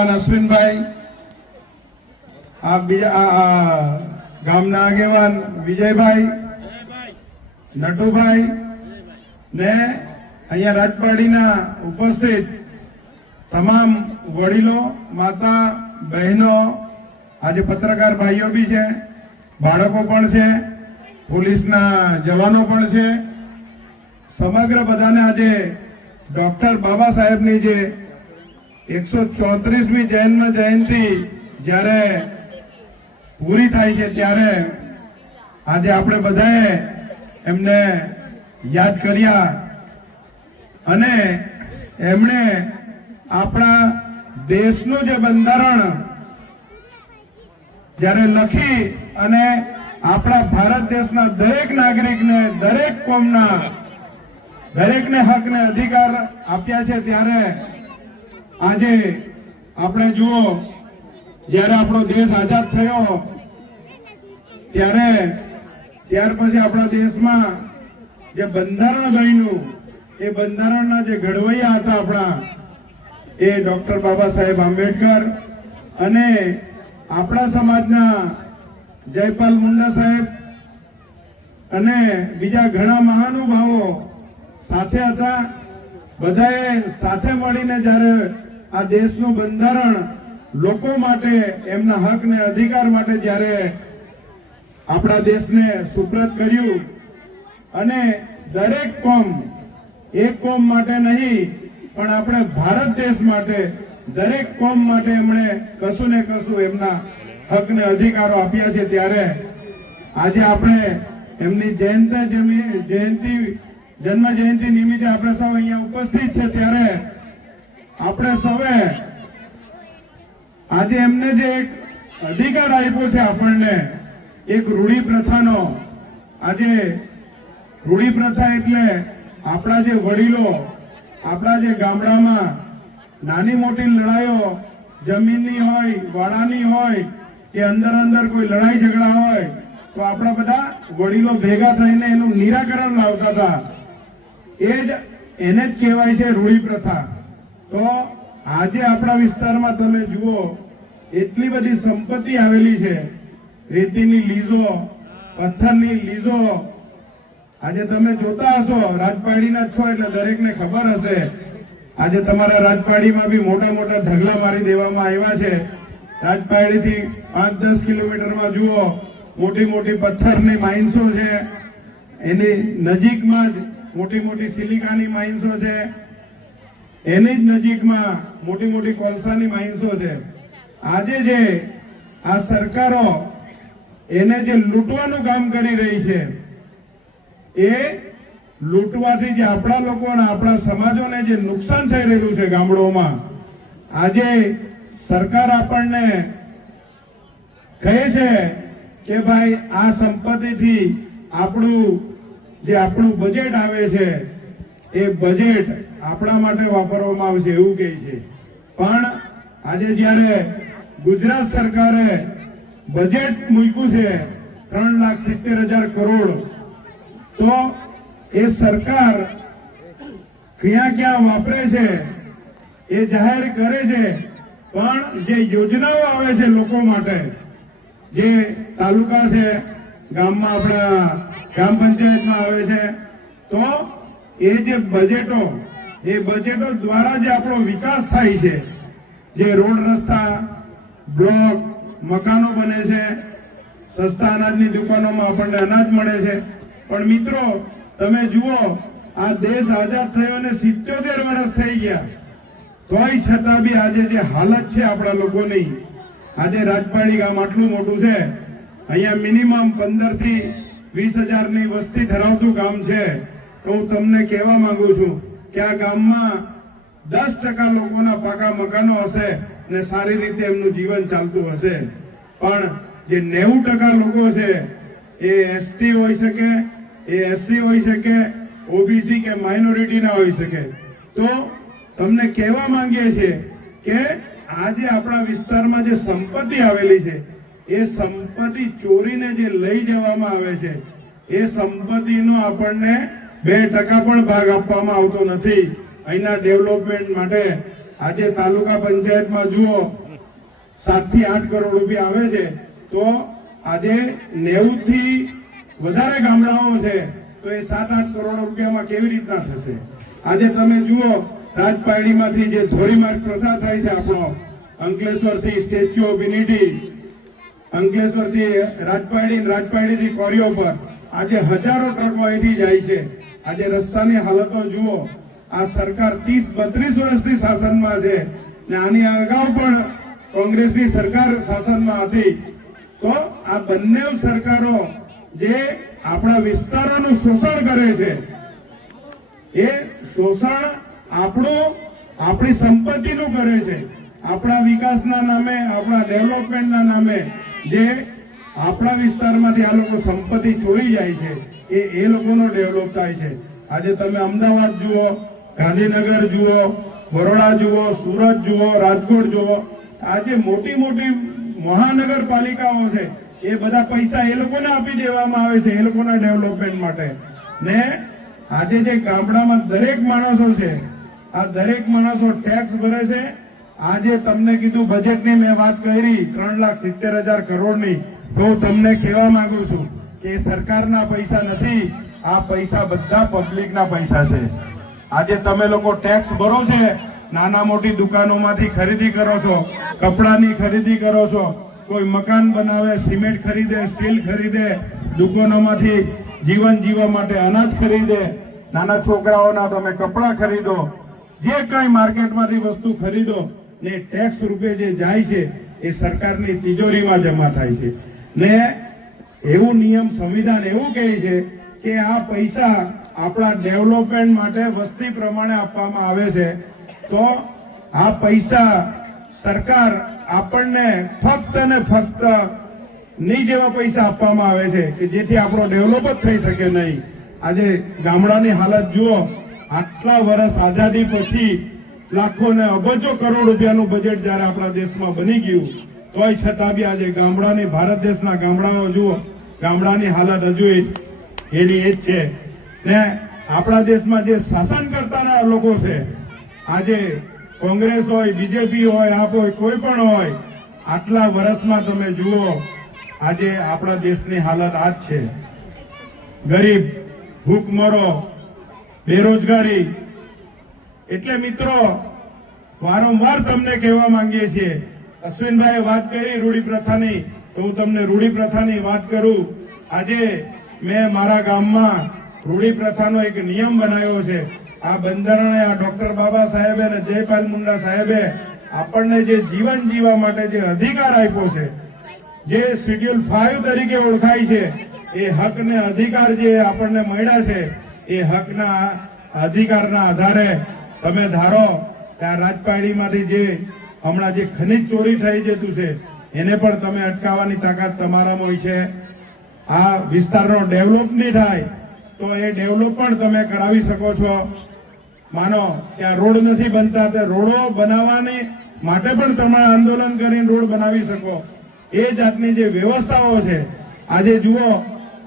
અશ્વિનભાઈ આ બીજા ગામના આગેવાન વિજયભાઈ નટુભાઈ ને અહીંયા રાજપાડીના ઉપસ્થિત તમામ વડીલો માતા બહેનો આજે પત્રકાર ભાઈઓ બી છે બાળકો પણ છે પોલીસના જવાનો પણ છે સમગ્ર બધાને આજે ડોક્ટર બાબા સાહેબની જે એકસો ચોત્રીસમી જન્મ જયંતિ જ્યારે પૂરી થાય છે ત્યારે આજે આપણે બધાએ એમને યાદ કર્યા અને એમણે આપણા દેશનું જે બંધારણ જ્યારે લખી અને આપણા ભારત દેશના દરેક નાગરિકને દરેક કોમના દરેકને હકને અધિકાર આપ્યા છે ત્યારે આજે આપણે જુઓ જયારે આપણો દેશ આઝાદ થયો ત્યારે ત્યાર પછી આપણા દેશમાં જે બંધારણ બન્યું એ બંધારણના જે ઘડવૈયા હતા આપણા એ ડોક્ટર બાબા સાહેબ આંબેડકર અને આપણા સમાજના જયપાલ મુંડા સાહેબ અને બીજા ઘણા મહાનુભાવો સાથે હતા બધાએ સાથે મળીને જયારે આ દેશનું બંધારણ લોકો માટે એમના હક ને અધિકાર માટે જ્યારે આપણા દેશને સુપ્રત કર્યું અને દરેક કોમ એક કોમ માટે નહીં પણ આપણે ભારત દેશ માટે દરેક કોમ માટે એમણે કશું ને કશું એમના હક ને અધિકારો આપ્યા છે ત્યારે આજે આપણે એમની જયંતિ જયંતિ જન્મ જયંતિ નિમિત્તે આપણે સૌ અહીંયા ઉપસ્થિત છે ત્યારે આપણે સૌએ આજે એમને જે એક અધિકાર આપ્યો છે આપણને એક રૂઢી પ્રથાનો આજે રૂઢી પ્રથા એટલે આપણા જે વડીલો આપણા જે ગામડામાં નાની મોટી લડાઈઓ જમીનની હોય વાડાની હોય કે અંદર અંદર કોઈ લડાઈ ઝઘડા હોય તો આપણા બધા વડીલો ભેગા થઈને એનું નિરાકરણ લાવતા હતા એ જ એને જ કહેવાય છે રૂઢી પ્રથા તો આજે આપણા વિસ્તારમાં તમે જુઓ એટલી બધી સંપત્તિ આવેલી છે રેતીની લીઝો પથ્થરની લીઝો આજે તમે જોતા હશો રાજપાડીના છો એટલે દરેકને ખબર હશે આજે તમારા રાજપાડીમાં બી મોટા મોટા ઢગલા મારી દેવામાં આવ્યા છે રાજપાડીથી પાંચ દસ કિલોમીટરમાં જુઓ મોટી મોટી પથ્થરની માઇન્સો છે એની નજીકમાં જ મોટી મોટી સિલિકાની માઇન્સો છે એની જ નજીકમાં મોટી મોટી કોલસાની માઇન્સો છે આજે જે આ સરકારો એને જે લૂંટવાનું કામ કરી રહી છે એ લૂંટવાથી જે આપણા લોકો અને આપણા સમાજોને જે નુકસાન થઈ રહ્યું છે ગામડોમાં આજે સરકાર આપણને કહે છે કે ભાઈ આ સંપત્તિથી આપણું જે આપણું બજેટ આવે છે એ બજેટ આપણા માટે વાપરવામાં આવશે એવું કહે છે પણ આજે જ્યારે ગુજરાત સરકારે બજેટ મૂક્યું છે ત્રણ લાખ સિત્તેર હજાર કરોડ તો એ સરકાર ક્યાં ક્યાં વાપરે છે એ જાહેર કરે છે પણ જે યોજનાઓ આવે છે લોકો માટે જે તાલુકા છે ગામમાં આપણા ગ્રામ પંચાયતમાં આવે છે તો એ જે બજેટો એ બજેટો દ્વારા જે આપણો વિકાસ થાય છે જે રોડ રસ્તા બ્લોક મકાનો બને છે સસ્તા અનાજની દુકાનોમાં આપણને અનાજ મળે છે પણ મિત્રો તમે જુઓ આ દેશ આઝાદ થયો અને સિત્યોતેર વર્ષ થઈ ગયા તોય છતાં બી આજે જે હાલત છે આપણા લોકોની આજે રાજપાડી ગામ આટલું મોટું છે અહીંયા મિનિમમ પંદર થી વીસ હજારની વસ્તી ધરાવતું ગામ છે તો હું તમને કહેવા માંગુ છું કે આ ગામમાં દસ ટકા લોકોના પાકા મકાનો હશે ને સારી રીતે એમનું જીવન ચાલતું હશે પણ જે નેવું ટકા લોકો છે એ એસટી હોઈ શકે એ એસસી હોઈ શકે ઓબીસી કે માઇનોરિટીના હોઈ શકે તો તમને કહેવા માંગીએ છીએ કે આજે આપણા વિસ્તારમાં જે સંપત્તિ આવેલી છે એ સંપત્તિ ચોરીને જે લઈ જવામાં આવે છે એ સંપત્તિનો આપણને બે ટકા પણ ભાગ આપવામાં આવતો નથી અહીંના ડેવલપમેન્ટ માટે આજે તાલુકા પંચાયતમાં જુઓ સાતથી આઠ કરોડ રૂપિયા આવે છે તો આજે નેવુંથી વધારે ગામડાઓ છે તો એ સાત આઠ કરોડ રૂપિયામાં કેવી રીતના થશે આજે તમે જુઓ રાજપાયડીમાંથી જે ધોરીમાર્ગ પ્રસાર થાય છે આપણો અંકલેશ્વરથી સ્ટેચ્યુ ઓફ યુનિટી અંકલેશ્વરથી રાજપાયડી રાજપાયડીથી કોરિયો પર આજે હજારો ટ્રકો અહીંથી જાય છે આજે રસ્તાની હાલતો જુઓ આ સરકાર ત્રીસ બત્રીસ વર્ષથી શાસનમાં છે ને આની અગાઉ પણ કોંગ્રેસની સરકાર શાસનમાં હતી તો આ બંને સરકારો જે આપણા વિસ્તારોનું શોષણ કરે છે એ શોષણ આપણું આપણી સંપત્તિનું કરે છે આપણા વિકાસના નામે આપણા ડેવલપમેન્ટના નામે જે આપણા વિસ્તારમાંથી આ લોકો સંપત્તિ છોડી જાય છે એ એ લોકોનો ડેવલપ થાય છે આજે તમે અમદાવાદ જુઓ ગાંધીનગર જુઓ બરોડા જુઓ સુરત જુઓ રાજકોટ જુઓ આજે મોટી મોટી મહાનગરપાલિકાઓ છે એ બધા પૈસા એ લોકોને આપી દેવામાં આવે છે એ લોકોના ડેવલપમેન્ટ માટે ને આજે જે ગામડામાં દરેક માણસો છે આ દરેક માણસો ટેક્સ ભરે છે આજે તમને કીધું બજેટની મેં વાત કરી ત્રણ લાખ સિત્તેર હજાર કરોડની તો તમને કહેવા માંગુ છું કે સરકારના પૈસા નથી આ પૈસા બધા પબ્લિકના પૈસા છે આજે તમે લોકો ટેક્સ ભરો છે નાના મોટી દુકાનોમાંથી ખરીદી કરો છો કપડાની ખરીદી કરો છો કોઈ મકાન બનાવે સિમેન્ટ ખરીદે સ્ટીલ ખરીદે દુકાનોમાંથી જીવન જીવવા માટે અનાજ ખરીદે નાના છોકરાઓના તમે કપડાં ખરીદો જે કંઈ માર્કેટમાંથી વસ્તુ ખરીદો એ ટેક્સ રૂપે જે જાય છે એ સરકારની તિજોરીમાં જમા થાય છે ને એવું નિયમ સંવિધાન એવું કહે છે કે આ પૈસા આપણા ડેવલપમેન્ટ માટે વસ્તી પ્રમાણે આપવામાં આવે છે તો આ પૈસા સરકાર આપણને ફક્ત ને ફક્ત ની જેવા પૈસા આપવામાં આવે છે કે જેથી આપણો ડેવલપ જ થઈ શકે નહીં આજે ગામડાની હાલત જુઓ આટલા વર્ષ આઝાદી પછી લાખો ને અબજો કરોડ રૂપિયાનું બજેટ જ્યારે આપણા દેશમાં બની ગયું તોય છતાં બી આજે ગામડાની ભારત દેશના ગામડાઓ જુઓ ગામડાની હાલત હજુ એની એ જ છે ને આપણા દેશમાં જે શાસન કરતાના લોકો છે આજે કોંગ્રેસ હોય બીજેપી હોય આપ હોય કોઈ પણ હોય આટલા વર્ષમાં તમે જુઓ આજે આપણા દેશની હાલત આ જ છે ગરીબ ભૂખમરો બેરોજગારી એટલે મિત્રો વારંવાર તમને કહેવા માંગીએ છીએ અશ્વિનભાઈએ વાત કરી રૂઢી પ્રથાની તો હું તમને રૂઢી પ્રથાની વાત કરું આજે મેં મારા ગામમાં રૂઢી પ્રથાનો એક નિયમ બનાવ્યો છે આ બંધારણે આ ડોક્ટર બાબા સાહેબે અને જયપાલ મુંડા સાહેબે આપણને જે જીવન જીવા માટે જે અધિકાર આપ્યો છે જે શિડ્યુલ ફાઇવ તરીકે ઓળખાય છે એ હક ને અધિકાર જે આપણને મળ્યા છે એ હકના અધિકારના આધારે તમે ધારો કે આ રાજપાડીમાંથી જે હમણાં જે ખનિજ ચોરી થઈ જતું છે એને પણ તમે અટકાવવાની તાકાત તમારામાં હોય છે આ વિસ્તારનો ડેવલપ નહીં થાય તો એ ડેવલપ પણ તમે કરાવી શકો છો માનો કે આ રોડ નથી બનતા તે રોડો બનાવવાની માટે પણ તમે આંદોલન કરીને રોડ બનાવી શકો એ જાતની જે વ્યવસ્થાઓ છે આજે જુઓ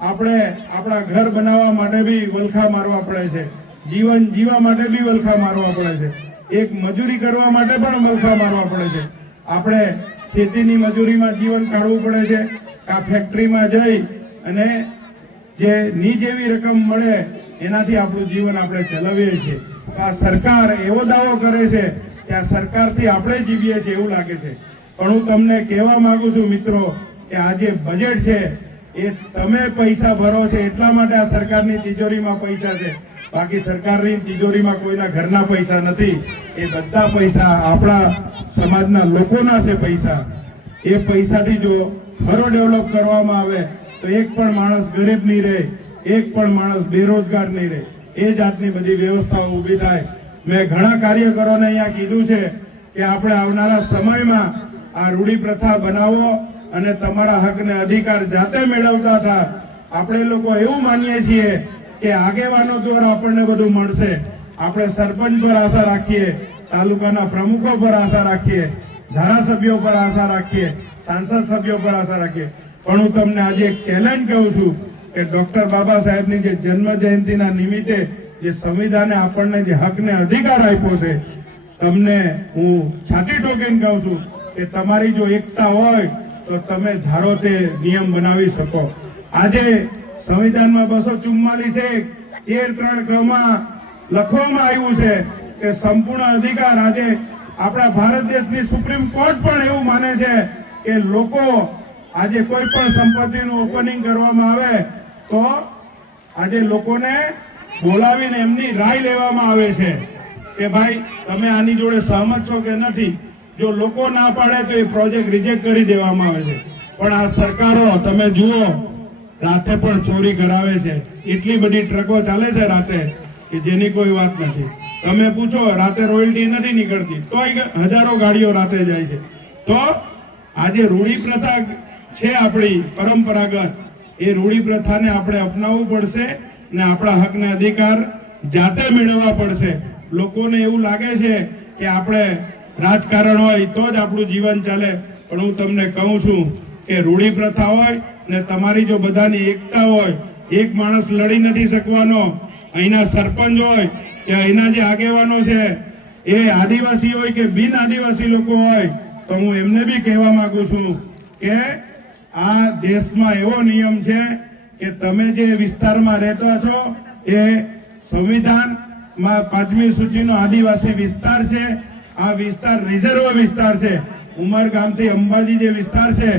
આપણે આપણા ઘર બનાવવા માટે બી વલખા મારવા પડે છે જીવન જીવા માટે બી વલખા મારવા પડે છે એક મજૂરી કરવા માટે પણ મલફા મારવા પડે છે આપણે ખેતીની મજૂરીમાં જીવન કાઢવું પડે છે આ ફેક્ટરીમાં જઈ અને જે ની જેવી રકમ મળે એનાથી આપણું જીવન આપણે ચલાવીએ છીએ આ સરકાર એવો દાવો કરે છે કે આ સરકારથી આપણે જીવીએ છીએ એવું લાગે છે પણ હું તમને કહેવા માગું છું મિત્રો કે આ જે બજેટ છે એ તમે પૈસા ભરો છો એટલા માટે આ સરકારની તિજોરીમાં પૈસા છે બાકી સરકારની તિજોરીમાં કોઈના ઘરના પૈસા નથી એ બધા પૈસા આપણા સમાજના લોકોના છે પૈસા એ પૈસાથી જો ફરો ડેવલપ કરવામાં આવે તો એક પણ માણસ ગરીબ નહીં રહે એક પણ માણસ બેરોજગાર નહીં રહે એ જાતની બધી વ્યવસ્થાઓ ઊભી થાય મેં ઘણા કાર્યકરોને અહીંયા કીધું છે કે આપણે આવનારા સમયમાં આ રૂઢિ પ્રથા બનાવો અને તમારા હકને અધિકાર જાતે મેળવતા હતા આપણે લોકો એવું માનીએ છીએ કે આગેવાનો દ્વારા આપણને બધું મળશે આપણે સરપંચ પર આશા રાખીએ તાલુકાના પ્રમુખો પર આશા રાખીએ ધારાસભ્યો પર આશા રાખીએ સાંસદ સભ્યો પર આશા રાખીએ પણ હું તમને આજે એક ચેલેન્જ કહું છું કે ડોક્ટર બાબા સાહેબની જે જન્મ જયંતિના નિમિત્તે જે સંવિધાને આપણને જે હકને અધિકાર આપ્યો છે તમને હું છાતી ટોકીને કહું છું કે તમારી જો એકતા હોય તો તમે ધારો તે નિયમ બનાવી શકો આજે સંવિધાનમાં બસો ચુમ્માલીસ એક તેર ત્રણ ક્રમમાં લખવામાં આવ્યું છે કે સંપૂર્ણ અધિકાર આજે આપણા ભારત દેશની સુપ્રીમ કોર્ટ પણ એવું માને છે કે લોકો આજે કોઈ પણ સંપત્તિનું ઓપનિંગ કરવામાં આવે તો આજે લોકોને બોલાવીને એમની રાય લેવામાં આવે છે કે ભાઈ તમે આની જોડે સહમત છો કે નથી જો લોકો ના પાડે તો એ પ્રોજેક્ટ રિજેક્ટ કરી દેવામાં આવે છે પણ આ સરકારો તમે જુઓ રાતે પણ ચોરી કરાવે છે એટલી બધી ટ્રકો ચાલે છે રાતે કે જેની કોઈ વાત નથી તમે પૂછો રાતે રોયલ્ટી નથી નીકળતી તોય હજારો ગાડીઓ રાતે જાય છે તો આજે રૂઢી પ્રથા છે આપણી પરંપરાગત એ રૂઢી પ્રથાને આપણે અપનાવવું પડશે ને આપણા હકના અધિકાર જાતે મેળવવા પડશે લોકોને એવું લાગે છે કે આપણે રાજકારણ હોય તો જ આપણું જીવન ચાલે પણ હું તમને કહું છું એ રૂઢી પ્રથા હોય ને તમારી જો બધાની એકતા હોય એક માણસ લડી નથી શકવાનો અહીંના સરપંચ હોય કે અહીંના જે આગેવાનો છે એ આદિવાસી હોય કે બિન આદિવાસી લોકો હોય તો હું એમને બી કહેવા માંગુ છું કે આ દેશમાં એવો નિયમ છે કે તમે જે વિસ્તારમાં રહેતા છો એ સંવિધાનમાં પાંચમી સૂચિનો આદિવાસી વિસ્તાર છે આ વિસ્તાર રિઝર્વ વિસ્તાર છે ઉમરગામથી અંબાજી જે વિસ્તાર છે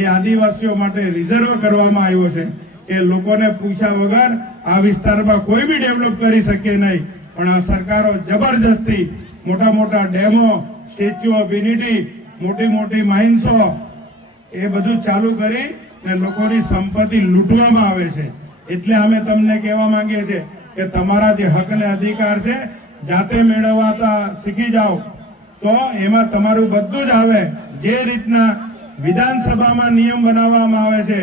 એ આદિવાસીઓ માટે રિઝર્વ કરવામાં આવ્યો છે કે લોકોને પૂછ્યા વગર આ વિસ્તારમાં કોઈ બી ડેવલપ કરી શકે નહીં પણ આ સરકારો જબરજસ્તી મોટા મોટા ડેમો સ્ટેચ્યુ ઓફ યુનિટી મોટી મોટી માઇન્સો એ બધું ચાલુ કરી ને લોકોની સંપત્તિ લૂંટવામાં આવે છે એટલે અમે તમને કહેવા માંગીએ છીએ કે તમારા જે હક અને અધિકાર છે જાતે મેળવવાતા શીખી જાઓ તો એમાં તમારું બધું જ આવે જે રીતના વિધાનસભામાં નિયમ બનાવવામાં આવે છે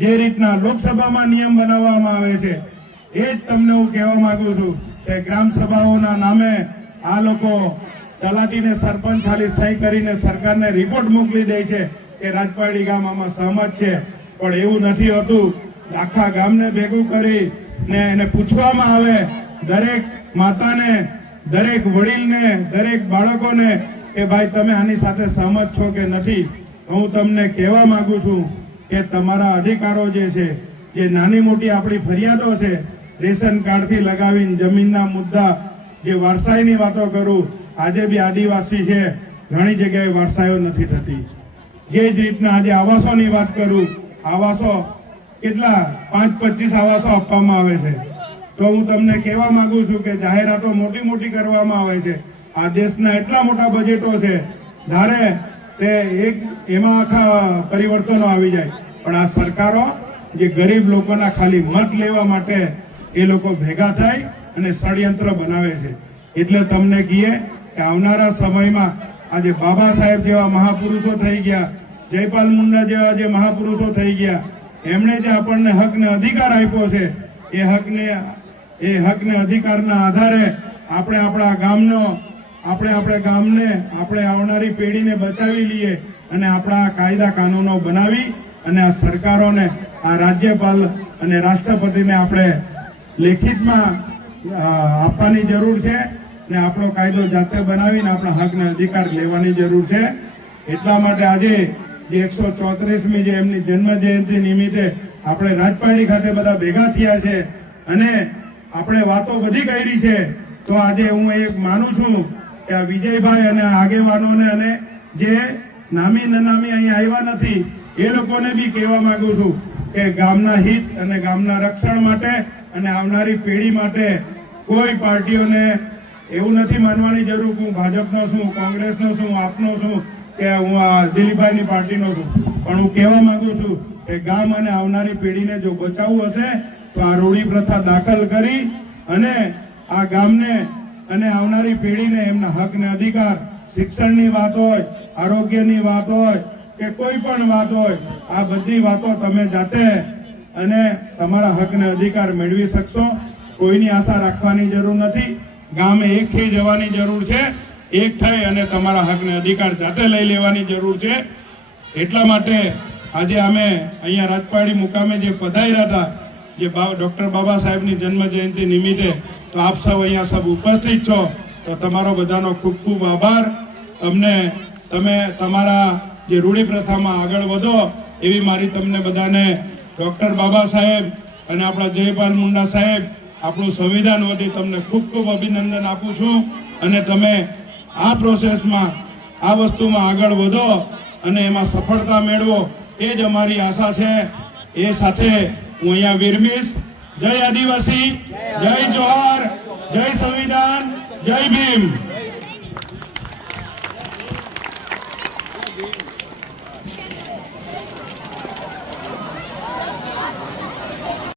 જે રીતના લોકસભામાં નિયમ બનાવવામાં આવે છે એ જ તમને હું કહેવા માંગુ છું કે ગ્રામ સભાઓના નામે આ લોકો તલાટીને સરપંચ ખાલી સહી કરીને સરકારને રિપોર્ટ મોકલી દે છે કે રાજપાડી ગામ આમાં સહમત છે પણ એવું નથી હોતું આખા ગામને ભેગું કરી ને એને પૂછવામાં આવે દરેક માતાને દરેક વડીલને દરેક બાળકોને કે ભાઈ તમે આની સાથે સહમત છો કે નથી હું તમને કહેવા માગું છું કે તમારા અધિકારો જે છે જે નાની મોટી આપણી ફરિયાદો છે રેશન કાર્ડથી લગાવીને જમીનના મુદ્દા જે વારસાઈની વાતો કરું આજે બી આદિવાસી છે ઘણી જગ્યાએ વારસાઈઓ નથી થતી જે જ રીતના આજે આવાસોની વાત કરું આવાસો કેટલા પાંચ પચીસ આવાસો આપવામાં આવે છે તો હું તમને કહેવા માગું છું કે જાહેરાતો મોટી મોટી કરવામાં આવે છે આ દેશના એટલા મોટા બજેટો છે જ્યારે તે એક એમાં આખા પરિવર્તનો આવી જાય પણ આ સરકારો જે ગરીબ લોકોના ખાલી મત લેવા માટે એ લોકો ભેગા થાય અને ષડયંત્ર બનાવે છે એટલે તમને કહીએ કે આવનારા સમયમાં આજે બાબા સાહેબ જેવા મહાપુરુષો થઈ ગયા જયપાલ મુંડા જેવા જે મહાપુરુષો થઈ ગયા એમણે જે આપણને હકને અધિકાર આપ્યો છે એ હકને એ હકને અધિકારના આધારે આપણે આપણા ગામનો આપણે આપણા ગામને આપણે આવનારી પેઢીને બચાવી લઈએ અને આપણા કાયદા કાનૂનો બનાવી અને આ સરકારોને આ રાજ્યપાલ અને રાષ્ટ્રપતિને આપણે લેખિતમાં આપવાની જરૂર છે ને આપણો કાયદો જાતે બનાવીને આપણા હકને અધિકાર લેવાની જરૂર છે એટલા માટે આજે જે એકસો ચોત્રીસમી જે એમની જન્મ જયંતિ નિમિત્તે આપણે રાજપારડી ખાતે બધા ભેગા થયા છે અને આપણે વાતો બધી કરી છે તો આજે હું એક માનું છું કે આ વિજયભાઈ અને આગેવાનોને અને જે નામી નામી અહીં આવ્યા નથી એ લોકોને બી કહેવા માંગુ છું કે ગામના હિત અને ગામના રક્ષણ માટે અને આવનારી પેઢી માટે કોઈ પાર્ટીઓને એવું નથી માનવાની જરૂર હું ભાજપનો છું કોંગ્રેસનો છું આપનો છું કે હું આ દિલીપભાઈની પાર્ટીનો છું પણ હું કહેવા માંગુ છું કે ગામ અને આવનારી પેઢીને જો બચાવવું હશે તો આ રૂઢી પ્રથા દાખલ કરી અને આ ગામને અને આવનારી પેઢીને એમના હકને અધિકાર શિક્ષણની વાત હોય આરોગ્યની વાત હોય કે કોઈ પણ વાત હોય આ બધી વાતો તમે જાતે અને તમારા હકને અધિકાર મેળવી શકશો કોઈની આશા રાખવાની જરૂર નથી ગામે એક થઈ જવાની જરૂર છે એક થઈ અને તમારા હકને અધિકાર જાતે લઈ લેવાની જરૂર છે એટલા માટે આજે અમે અહીંયા રાજપાડી મુકામે જે પધાર્યા હતા જે ડૉક્ટર બાબા સાહેબની જન્મ જયંતિ નિમિત્તે તો આપ સૌ અહીંયા સબ ઉપસ્થિત છો તો તમારો બધાનો ખૂબ ખૂબ આભાર તમને તમે તમારા જે રૂઢિ પ્રથામાં આગળ વધો એવી મારી તમને બધાને ડૉક્ટર બાબા સાહેબ અને આપણા જયપાલ મુંડા સાહેબ આપણું સંવિધાન વતી તમને ખૂબ ખૂબ અભિનંદન આપું છું અને તમે આ પ્રોસેસમાં આ વસ્તુમાં આગળ વધો અને એમાં સફળતા મેળવો એ જ અમારી આશા છે એ સાથે હું અહીંયા વિરમીશ જય આદિવાસી જય જોહાર જય સંવિધાન જય ભીમ